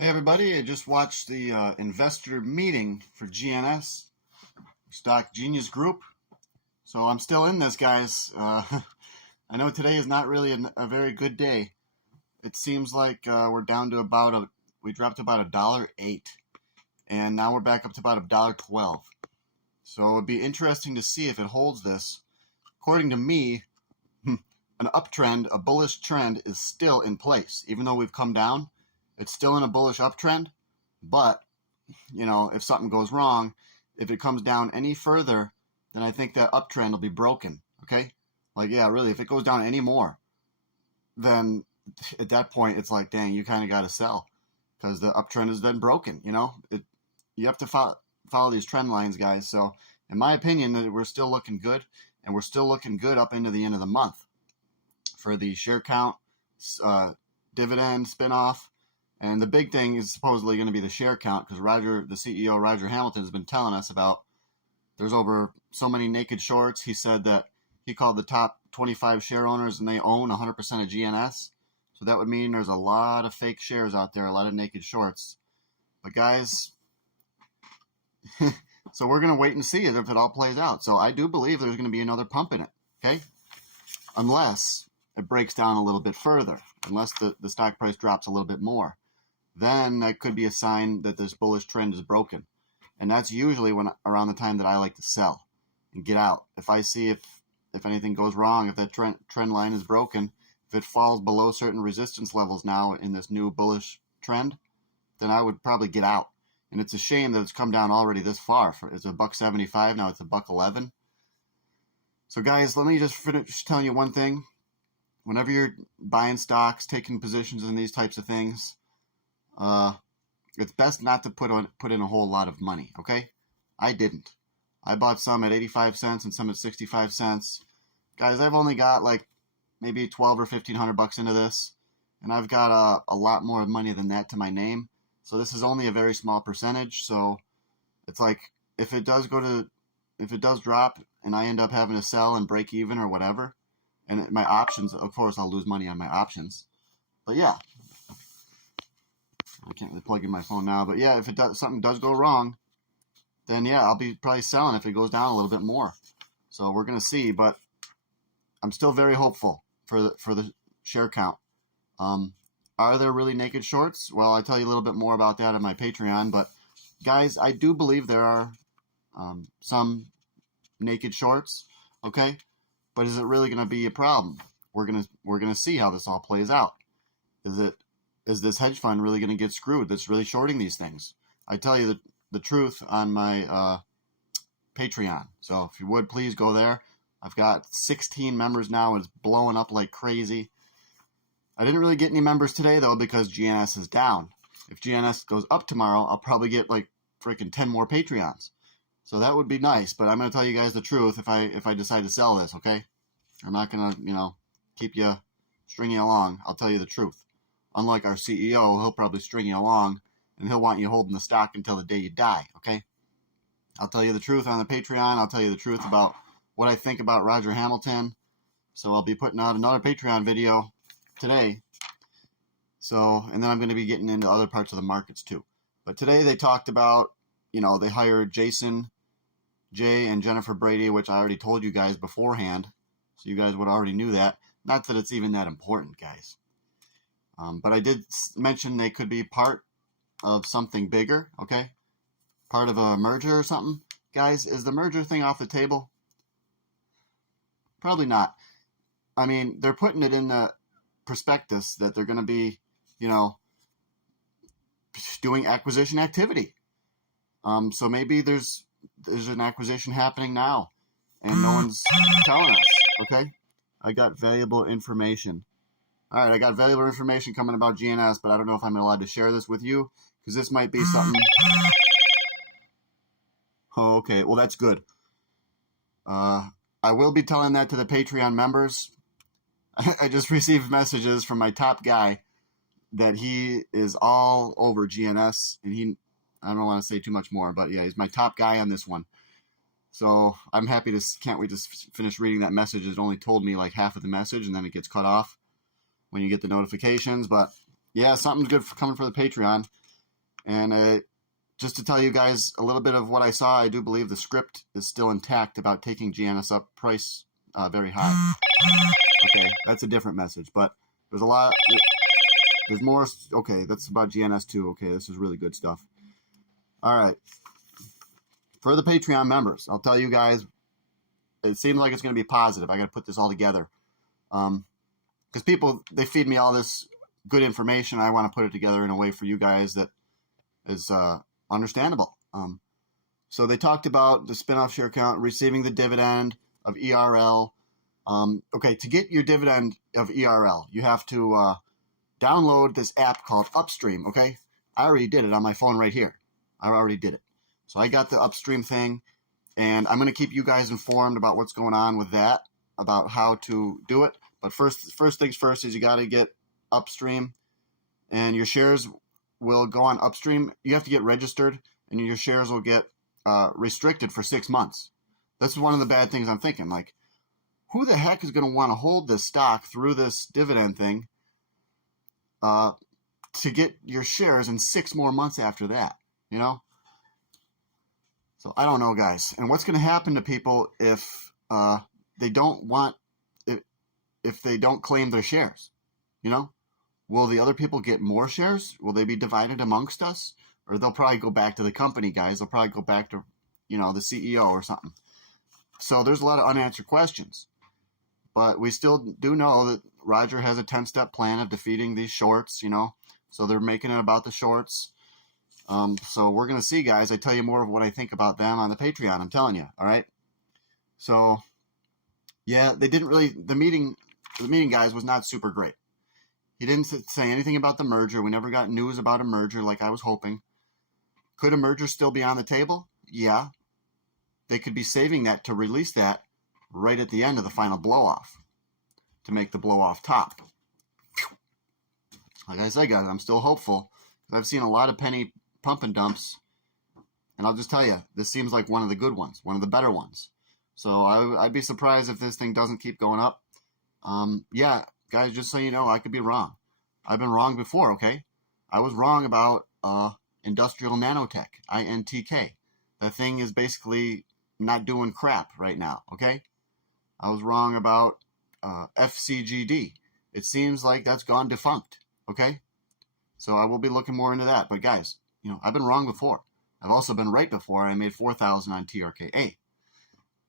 Hey everybody, I just watched the investor meeting for GNS, Stock Genius Group. So I'm still in this, guys. I know today is not really a very good day. It seems like we're down to we dropped about $1.08, and now we're back up to about $1.12. So it'd be interesting to see if it holds this. According to me, an uptrend, a bullish trend is still in place. Even though we've come down, it's still in a bullish uptrend, but, if something goes wrong, if it comes down any further, then I think that uptrend will be broken, okay? Like, yeah, really, if it goes down any more, then at that point, it's like, dang, you kind of got to sell because the uptrend has been broken, You have to follow these trend lines, guys. So, in my opinion, we're still looking good, and we're still looking good up into the end of the month for the share count, dividend spinoff. And the big thing is supposedly going to be the share count because the CEO, Roger Hamilton, has been telling us about there's over so many naked shorts. He said that he called the top 25 share owners and they own 100% of GNS. So that would mean there's a lot of fake shares out there, a lot of naked shorts. But guys, so we're going to wait and see if it all plays out. So I do believe there's going to be another pump in it, okay? Unless it breaks down a little bit further, unless the stock price drops a little bit more. Then that could be a sign that this bullish trend is broken. And that's usually around the time that I like to sell and get out. If I see if anything goes wrong, if that trend line is broken, if it falls below certain resistance levels now in this new bullish trend, then I would probably get out. And it's a shame that it's come down already this far. It's $1.75, now it's $1.11. So guys, let me just finish telling you one thing. Whenever you're buying stocks, taking positions in these types of things, it's best not to put in a whole lot of money, okay? I didn't. I bought some at 85 cents and some at 65 cents. Guys, I've only got like maybe 12 or 1500 bucks into this, and I've got a lot more money than that to my name. So this is only a very small percentage. So it's like if it does drop and I end up having to sell and break even or whatever, and my options, of course, I'll lose money on my options. But yeah, I can't really plug in my phone now. But yeah, if something does go wrong, then yeah, I'll be probably selling if it goes down a little bit more. So we're gonna see. But I'm still very hopeful for the share count. Are there really naked shorts? Well, I'll tell you a little bit more about that on my Patreon. But guys, I do believe there are some naked shorts. Okay. But is it really going to be a problem? We're gonna see how this all plays out. Is this hedge fund really going to get screwed? That's really shorting these things. I tell you the truth on my Patreon. So if you would please go there. I've got 16 members now, and it's blowing up like crazy. I didn't really get any members today though because GNS is down. If GNS goes up tomorrow, I'll probably get like freaking 10 more Patreons. So that would be nice, but I'm going to tell you guys the truth if I decide to sell this, okay? I'm not going to, keep you, string you along. I'll tell you the truth. Unlike our CEO, he'll probably string you along, and he'll want you holding the stock until the day you die, okay? I'll tell you the truth on the Patreon. I'll tell you the truth about what I think about Roger Hamilton. So I'll be putting out another Patreon video today. So, and then I'm going to be getting into other parts of the markets too. But today they talked about, they hired Jason Jay and Jennifer Brady, which I already told you guys beforehand, so you guys would already knew that. Not that it's even that important, guys. But I did mention they could be part of something bigger, okay? Part of a merger or something. Guys, is the merger thing off the table? Probably not. I mean, they're putting it in the prospectus that they're going to be, doing acquisition activity. So maybe there's an acquisition happening now, and no one's telling us, okay? I got valuable information. All right, I got valuable information coming about GNS, but I don't know if I'm allowed to share this with you, because this might be something... Oh, okay, well, that's good. I will be telling that to the Patreon members. I just received messages from my top guy that he is all over GNS, and I don't want to say too much more, but yeah, he's my top guy on this one. So I'm happy can't wait to finish reading that message. It only told me like half of the message, and then it gets cut off when you get the notifications. But yeah, something's good coming for the Patreon. And just to tell you guys a little bit of what I saw, I do believe the script is still intact about taking GNS up price very high. Okay, that's a different message, but there's a lot. There's more. Okay, that's about GNS too. Okay, this is really good stuff. All right. For the Patreon members, I'll tell you guys, it seems like it's going to be positive. I got to put this all together. Because people, they feed me all this good information. I want to put it together in a way for you guys that is understandable. So they talked about the spinoff share count, receiving the dividend of ERL. Okay, to get your dividend of ERL, you have to download this app called Upstream, okay? I already did it on my phone right here. I already did it. So I got the Upstream thing, and I'm going to keep you guys informed about what's going on with that, about how to do it. But first things first is you got to get Upstream, and your shares will go on Upstream. You have to get registered, and your shares will get restricted for 6 months. This is one of the bad things I'm thinking. Like, who the heck is going to want to hold this stock through this dividend thing to get your shares in 6 more months after that, you know? So I don't know, guys. And what's going to happen to people if they don't want, if they don't claim their shares, you know? Will the other people get more shares? Will they be divided amongst us? Or they'll probably go back to the company, guys. They'll probably go back to, you know, the CEO or something. So there's a lot of unanswered questions. But we still do know that Roger has a 10-step plan of defeating these shorts, you know. So they're making it about the shorts. So we're going to see, guys. I tell you more of what I think about them on the Patreon. I'm telling you, all right? So, yeah, they didn't really, the meeting, guys, was not super great. He didn't say anything about the merger. We never got news about a merger like I was hoping. Could a merger still be on the table? Yeah. They could be saving that to release that right at the end of the final blow-off to make the blow-off top. Like I said, guys, I'm still hopeful. I've seen a lot of penny pump and dumps, and I'll just tell you, this seems like one of the good ones, one of the better ones. So I'd be surprised if this thing doesn't keep going up. Yeah, guys, just so you know, I could be wrong. I've been wrong before, okay? I was wrong about industrial nanotech, INTK. That thing is basically not doing crap right now, okay? I was wrong about FCGD. It seems like that's gone defunct, okay? So I will be looking more into that. But guys, you know, I've been wrong before. I've also been right before. I made 4,000 on TRKA.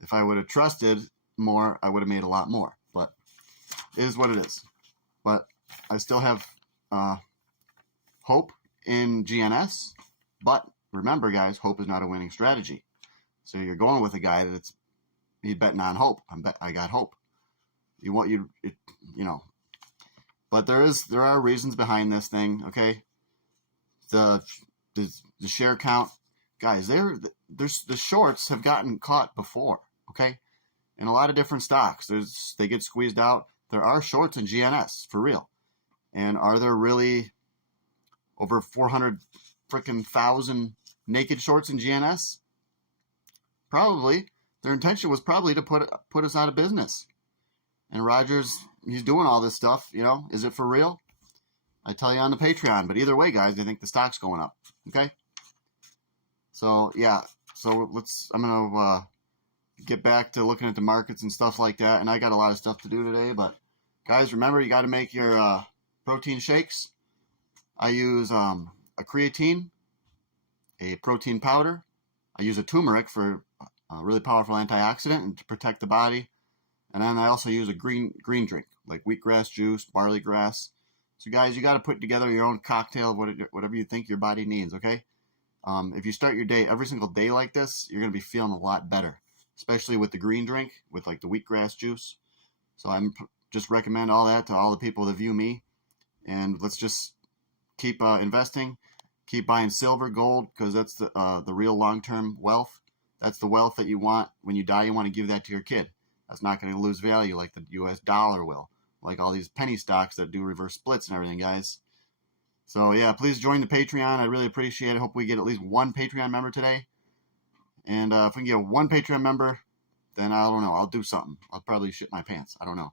If I would have trusted more, I would have made a lot more. But it is what it is. But I still have hope in GNS. But remember, guys, hope is not a winning strategy. So you're going with a guy he's betting on hope. I got hope. You know. But there are reasons behind this thing, okay? The share count, guys, the shorts have gotten caught before, okay? In a lot of different stocks, they get squeezed out. There are shorts in GNS for real, and are there really over 400 freaking thousand naked shorts in GNS? Probably. Their intention was probably to put us out of business. And Rogers, he's doing all this stuff, you know. Is it for real? I tell you on the Patreon. But either way, guys, I think the stock's going up. Okay? So, yeah. So, I'm going to get back to looking at the markets and stuff like that. And I got a lot of stuff to do today. But, guys, remember, you got to make your protein shakes. I use a creatine, a protein powder. I use a turmeric for a really powerful antioxidant and to protect the body. And then I also use a green drink, like wheatgrass juice, barley grass. So, guys, you got to put together your own cocktail of whatever you think your body needs, okay? If you start your day every single day like this, you're going to be feeling a lot better, especially with the green drink, with, like, the wheatgrass juice. So I'm just recommend all that to all the people that view me. And let's just keep investing, keep buying silver, gold, because that's the real long-term wealth. That's the wealth that you want. When you die, you want to give that to your kid. That's not going to lose value like the U.S. dollar will, like all these penny stocks that do reverse splits and everything, guys. So, yeah, please join the Patreon. I really appreciate it. I hope we get at least one Patreon member today. And if we can get one Patreon member, then I don't know. I'll do something. I'll probably shit my pants. I don't know.